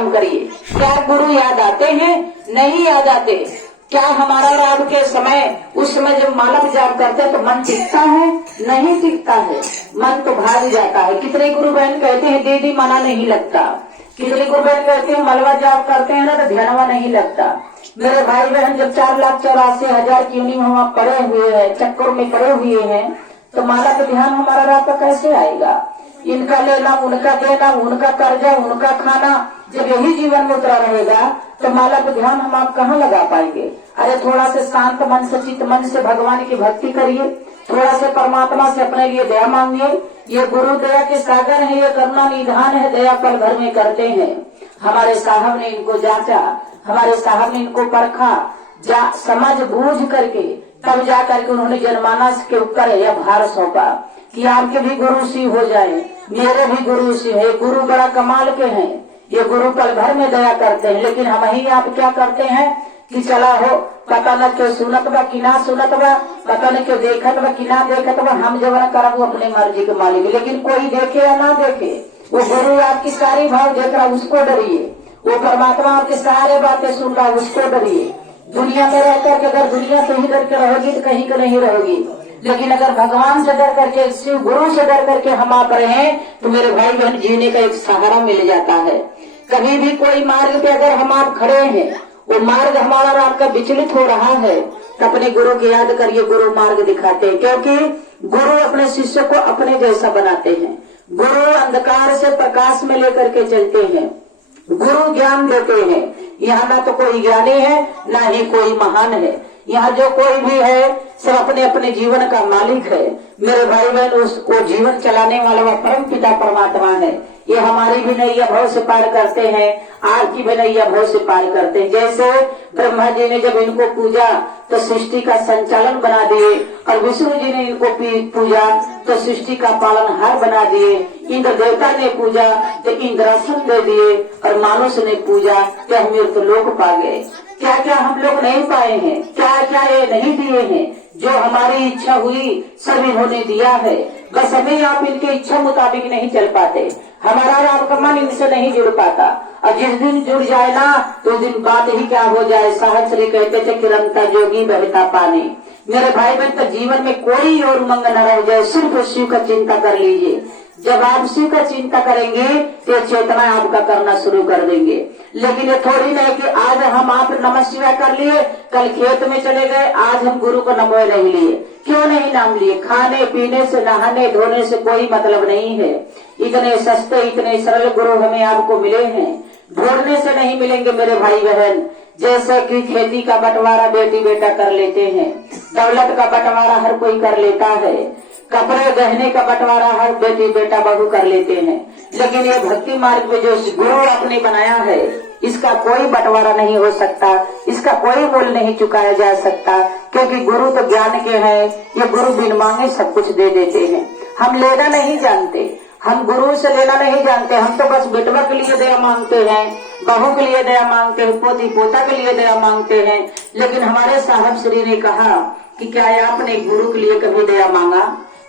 काम करिए। क्या गुरु याद आते हैं? नहीं याद आते। क्या हमारा रात के समय उस समय जब माला जाप करते हैं तो मन टिकता है? नहीं टिकता है, मन तो भाग जाता है। कितने गुरु बहन कहते हैं दीदी मना नहीं लगता, कितने गुरु बहन कहते हैं मलवा जाप करते हैं ना तो ध्यानवा नहीं लगता। मेरे भाई बहन जब 4,84,000 की यूनिम हम पड़े हुए हैं, चक्कर में पड़े हुए हैं, तो माला का ध्यान हमारा रात का कैसे आएगा? इनका लेना, उनका देना, उनका कर्जा, उनका खाना, जब यही जीवन में उतरा रहेगा तो माला का ध्यान हम आप कहाँ लगा पाएंगे? अरे थोड़ा से शांत मन से, चित्त मन से भगवान की भक्ति करिए, थोड़ा से परमात्मा से अपने लिए दया मांगिए। ये गुरु दया के सागर है, ये करुणा निधान है, दया पल भर में करते हैं। हमारे साहब ने इनको जांचा, हमारे साहब ने इनको परखा, समझ बूझ करके तब जा करके उन्होंने जनमानस के ऊपर यह भार सौंपा कि आपके भी गुरु सी हो जाए, मेरे भी गुरु सी है। गुरु बड़ा कमाल के हैं, ये गुरु पल भर में दया करते हैं। लेकिन हम ही आप क्या करते हैं कि चला हो पता न क्यों सुनत बा कि ना सुनत बा, पता न क्यों देखत बा कि ना देखत बा, हम जब करब अपने मर्जी के मालिक। लेकिन कोई देखे या ना देखे, वो गुरु आपकी सारी भाव देख रहा, उसको डरिए। वो परमात्मा आपके सारे बातें सुन रहा, उसको डरिए। दुनिया में रह करके अगर दुनिया से ही डर के रहोगी तो कहीं का नहीं रहोगी। लेकिन अगर भगवान से डर करके, शिव गुरु से डर करके हम आप रहे तो मेरे भाई बहन जीने का एक सहारा मिल जाता है। कभी भी कोई मार्ग पे अगर हम आप खड़े हैं, वो मार्ग हमारा और आपका विचलित हो रहा है तो अपने गुरु की याद करिए, गुरु मार्ग दिखाते हैं। क्योंकि गुरु अपने शिष्य को अपने जैसा बनाते हैं। गुरु अंधकार से प्रकाश में लेकर के चलते हैं, गुरु ज्ञान देते हैं। यहाँ ना तो कोई ज्ञानी है ना ही कोई महान है, यहाँ जो कोई भी है सब अपने अपने जीवन का मालिक है। मेरे भाई बहन उसको जीवन चलाने वाला वह परम पिता परमात्मा है। ये हमारी भी नैया भव से पार करते हैं, आपकी भी नैया भव से पार करते हैं। जैसे ब्रह्मा जी ने जब इनको पूजा तो सृष्टि का संचालन बना दिए, और विष्णु जी ने इनको पूजा तो सृष्टि का पालनहार बना दिए। इंद्र देवता ने पूजा तो इंद्रासन दे दिए, और मानुष ने पूजा तो अमृत लोक पा गए। क्या क्या हम लोग नहीं पाए हैं, क्या क्या ये नहीं दिए हैं। जो हमारी इच्छा हुई सब इन्होंने दिया है, बस हमें आप इनके इच्छा मुताबिक नहीं चल पाते। हमारा और आपका मन इनसे नहीं जुड़ पाता, और जिस दिन जुड़ जाए ना तो उस दिन बात ही क्या हो जाए। साहब श्री कहते थे कि रमता जोगी बहता पानी। मेरे भाई बहन तो जीवन में कोई और उमंग न रह जाए, सिर्फ शिव का चिंता कर लीजिए। जब आप शिव का चिंता करेंगे तो चेतना आपका करना शुरू कर देंगे। लेकिन ये थोड़ी नहीं कि आज हम आप नमः शिवाय कर लिए, कल खेत में चले गए, आज हम गुरु को नमो नहीं लिए। क्यों नहीं नाम लिए? खाने पीने से, नहाने धोने से कोई मतलब नहीं है। इतने सस्ते, इतने सरल गुरु हमें आपको मिले हैं, ढूंढने से नहीं मिलेंगे मेरे भाई बहन। जैसे कि खेती का बंटवारा बेटी बेटा कर लेते हैं, दौलत का बंटवारा हर कोई कर लेता है, कपड़े गहने का बंटवारा हर बेटी बेटा बहू कर लेते हैं। लेकिन ये भक्ति मार्ग में जो गुरु आपने बनाया है, इसका कोई बंटवारा नहीं हो सकता, इसका कोई मूल्य नहीं चुकाया जा सकता। क्योंकि गुरु तो ज्ञान के हैं, ये गुरु बिन मांगे सब कुछ दे देते हैं। हम लेना नहीं जानते, हम गुरु से लेना नहीं जानते। हम तो बस बेटवा के लिए दया मांगते हैं, बहू के लिए दया मांगते हैं, पोती पोता के लिए दया मांगते हैं। लेकिन हमारे साहब श्री ने कहा कि क्या आपने गुरु के लिए कभी दया मांगा?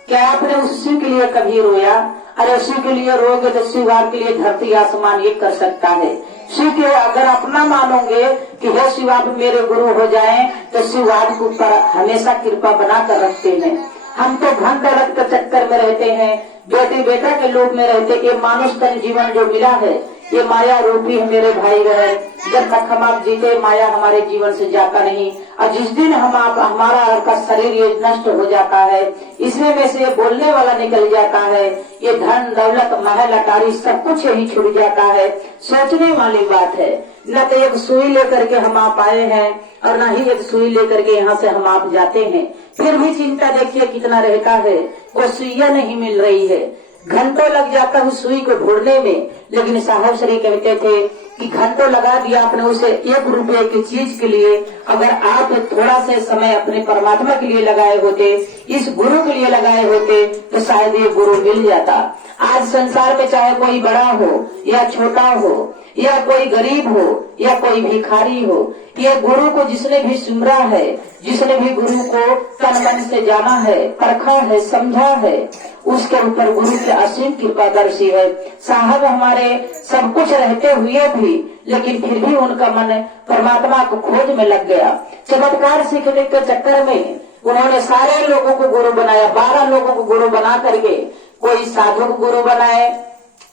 क्या आपने उसी के लिए कभी रोया? अरे उसी के लिए रोगे तो शिव आपके लिए धरती आसमान ये कर सकता है। शिव के अगर अपना मानोगे कि हे शिव आप मेरे गुरु हो जाएं, तो शिव आपके ऊपर हमेशा कृपा बना कर रखते हैं। हम तो धन दौलत के चक्कर में रहते हैं, बेटी बेटा के लोभ में रहते। ये मानुष का जीवन जो मिला है ये माया रूपी है मेरे भाई बहन। जब तक हम आप जीते माया हमारे जीवन से जाता नहीं, और जिस दिन हम आप हमारा आपका शरीर ये नष्ट हो जाता है, इसमें में से ये बोलने वाला निकल जाता है, ये धन दौलत महल अटारी सब कुछ यही छूट जाता है। सोचने वाली बात है। न तो एक सुई लेकर के हम आप आए हैं और न ही एक सुई लेकर के यहाँ से हम आप जाते हैं। फिर भी चिंता देखिए कितना रहता है, वो सुइया नहीं मिल रही है, घंटों लग जाता है सुई को ढूंढने में। लेकिन साहब श्री कहते थे कि घंटों लगा दिया आपने उसे 1 रुपये की चीज के लिए, अगर आप थोड़ा से समय अपने परमात्मा के लिए लगाए होते, इस गुरु के लिए लगाए होते, तो शायद ये गुरु मिल जाता। आज संसार में चाहे कोई बड़ा हो या छोटा हो, या कोई गरीब हो या कोई भिखारी हो, ये गुरु को जिसने भी सुमरा है, जिसने भी गुरु को तन मन से जाना है, परखा है, समझा है, उसके ऊपर गुरु की असीम कृपादर्शी है। साहब हमारे में सब कुछ रहते हुए भी, लेकिन फिर भी उनका मन परमात्मा को खोज में लग गया। चमत्कार सीखने के चक्कर में उन्होंने सारे लोगों को गुरु बनाया। 12 लोगों को गुरु बना करके कोई साधु को गुरु बनाए,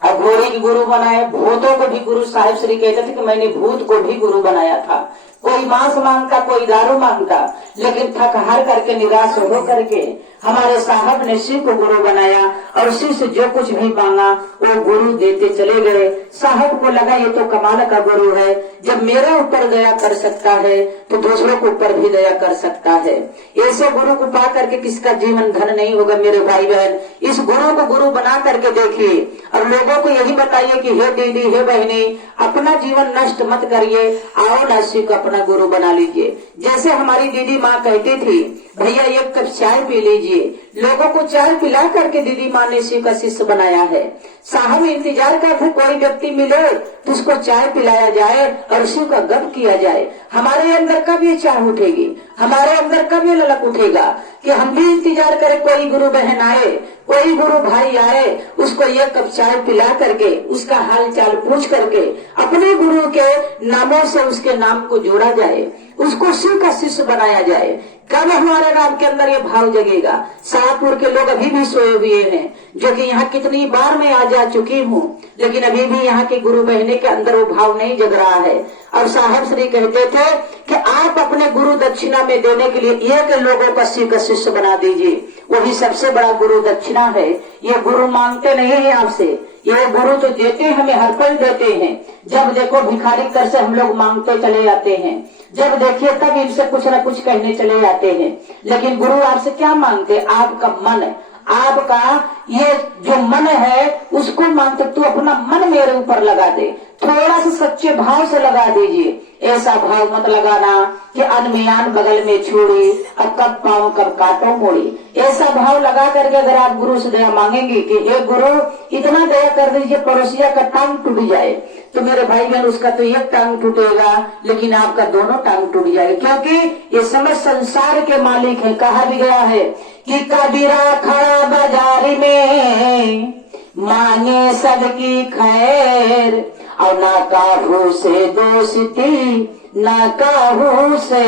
अघोरी की गुरु बनाए, भूतों को भी गुरु। साहिब श्री कहते थे कि मैंने भूत को भी गुरु बनाया था। कोई मांस मांगता, कोई दारू मांगता, लेकिन थक हार करके निराश हो करके हमारे साहब ने शिव को गुरु बनाया और शिव से जो कुछ भी मांगा वो गुरु देते चले गए। साहब को लगा ये तो कमाल का गुरु है, जब मेरे ऊपर दया कर सकता है तो दूसरों के ऊपर भी दया कर सकता है। ऐसे गुरु को पा करके किसका जीवन धन नहीं होगा मेरे भाई बहन। इस गुरु को गुरु बना करके देखिए और लोगों को यही बताइए कि हे दीदी, हे बहनी, अपना जीवन नष्ट मत करिए, आओ ना शिव को अपना गुरु बना लीजिए। जैसे हमारी दीदी माँ कहती थी, भैया एक कप चाय पी लीजिए, लोगों को चाय पिला करके दीदी माँ ने शिव का शिष्य बनाया है। साहब इंतजार करते कोई व्यक्ति मिले तो उसको चाय पिलाया जाए और शिव का गप किया जाए। हमारे अंदर कब ये चाह उठेगी, हमारे अंदर कब ये ललक उठेगा कि हम भी इंतजार करें कोई गुरु बहन आए, कोई गुरु भाई आए, उसको एक कप चाय पिला करके उसका हाल चाल पूछ करके अपने गुरु के नामों से उसके नाम को जोड़ा जाए, उसको शिव का शिष्य बनाया जाए। कब हमारे राम के अंदर ये भाव जगेगा। शाहपुर के लोग अभी भी सोए हुए हैं, जो कि यहाँ कितनी बार मैं आ जा चुकी हूँ, लेकिन अभी भी यहाँ के गुरु बहने के अंदर वो भाव नहीं जग रहा है। और साहब श्री कहते थे कि आप अपने गुरु दक्षिणा में देने के लिए एक लोगों का शिव का शिष्य बना दीजिए, वही सबसे बड़ा गुरु दक्षिणा है। ये गुरु मांगते नहीं है आपसे, ये गुरु तो देते हैं, हमें हर पल देते हैं। जब देखो भिखारी कर से हम लोग मांगते चले जाते हैं, जब देखिए तब इनसे कुछ न कुछ कहने चले जाते हैं। लेकिन गुरु आपसे क्या मांगते? आपका मन, आपका ये जो मन है उसको मांगते। तू अपना मन मेरे ऊपर लगा दे, थोड़ा सा सच्चे भाव से लगा दीजिए। ऐसा भाव मत लगाना कि अनमियान बगल में छोड़ी और कब पाऊं कब काटो मोड़ी। ऐसा भाव लगा करके अगर आप गुरु से दया मांगेंगे कि हे गुरु इतना दया कर दीजिए पड़ोसिया का टांग टूट जाए, तो मेरे भाई बहन उसका तो एक टांग टूटेगा लेकिन आपका दोनों टांग टूट जाएगा, क्योंकि ये समस्त संसार के मालिक है। कहा भी गया है कि कबीरा खड़ा बाजारी में मांगे सबकी खैर, और ना काहू से दोस्ती ना काहू से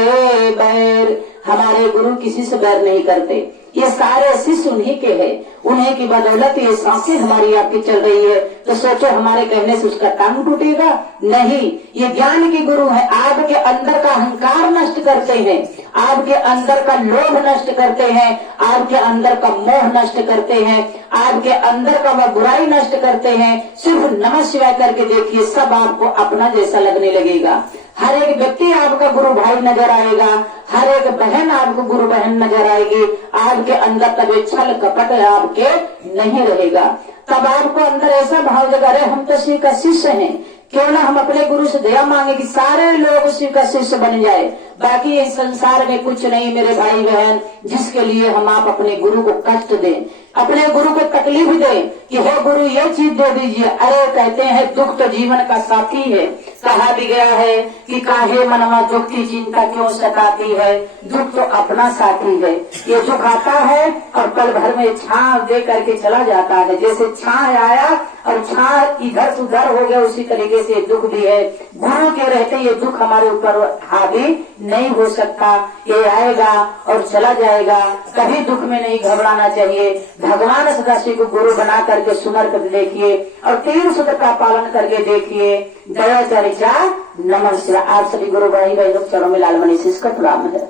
बैर। हमारे गुरु किसी से बैर नहीं करते, ये सारे शिष्य उन्हीं के हैं, उन्हीं की बदौलत ये सांसें हमारी आपकी चल रही है। तो सोचो हमारे कहने से उसका टांग टूटेगा? नहीं, ये ज्ञान के गुरु है। आपके अंदर का अहंकार नष्ट करते हैं, आपके अंदर का लोभ नष्ट करते हैं, आपके अंदर का मोह नष्ट करते हैं, आपके अंदर का वह बुराई नष्ट करते हैं। सिर्फ नमः शिवाय करके देखिए, सब आपको अपना जैसा लगने लगेगा। हर एक व्यक्ति आपका गुरु भाई नजर आएगा, हर एक बहन आपको गुरु बहन नजर आएगी। आपके अंदर तब छल कपट आपके नहीं रहेगा। तब आपको अंदर ऐसा भाव जगा, अरे हम तो शिव का शिष्य हैं, क्यों ना हम अपने गुरु से दया मांगे कि सारे लोग शिव का शिष्य बन जाए। बाकी इस संसार में कुछ नहीं मेरे भाई बहन जिसके लिए हम आप अपने गुरु को कष्ट दें, अपने गुरु को तकलीफ दें कि हे गुरु ये चीज दे दीजिए। अरे कहते हैं दुख तो जीवन का साथी है। कहा भी गया है कि काहे मनवा दुख की चिंता क्यों सताती है, दुख तो अपना साथी है। ये दुख आता है और पल भर में छांव दे करके चला जाता है। जैसे छांव आया और छांव इधर से उधर हो गया, उसी तरीके से दुख भी है। गुरु के रहते ये दुख हमारे ऊपर हावी नहीं हो सकता, ये आएगा और चला जाएगा। कभी दुख में नहीं घबराना चाहिए। भगवान सदाशिव को गुरु बना करके सुमर कर देखिए और 3 सूत्र का पालन करके देखिए। दया चर्चा नमः शिवाय। आप सभी गुरु भाई बहनों चरणों में लालमणि शीश का प्रणाम है।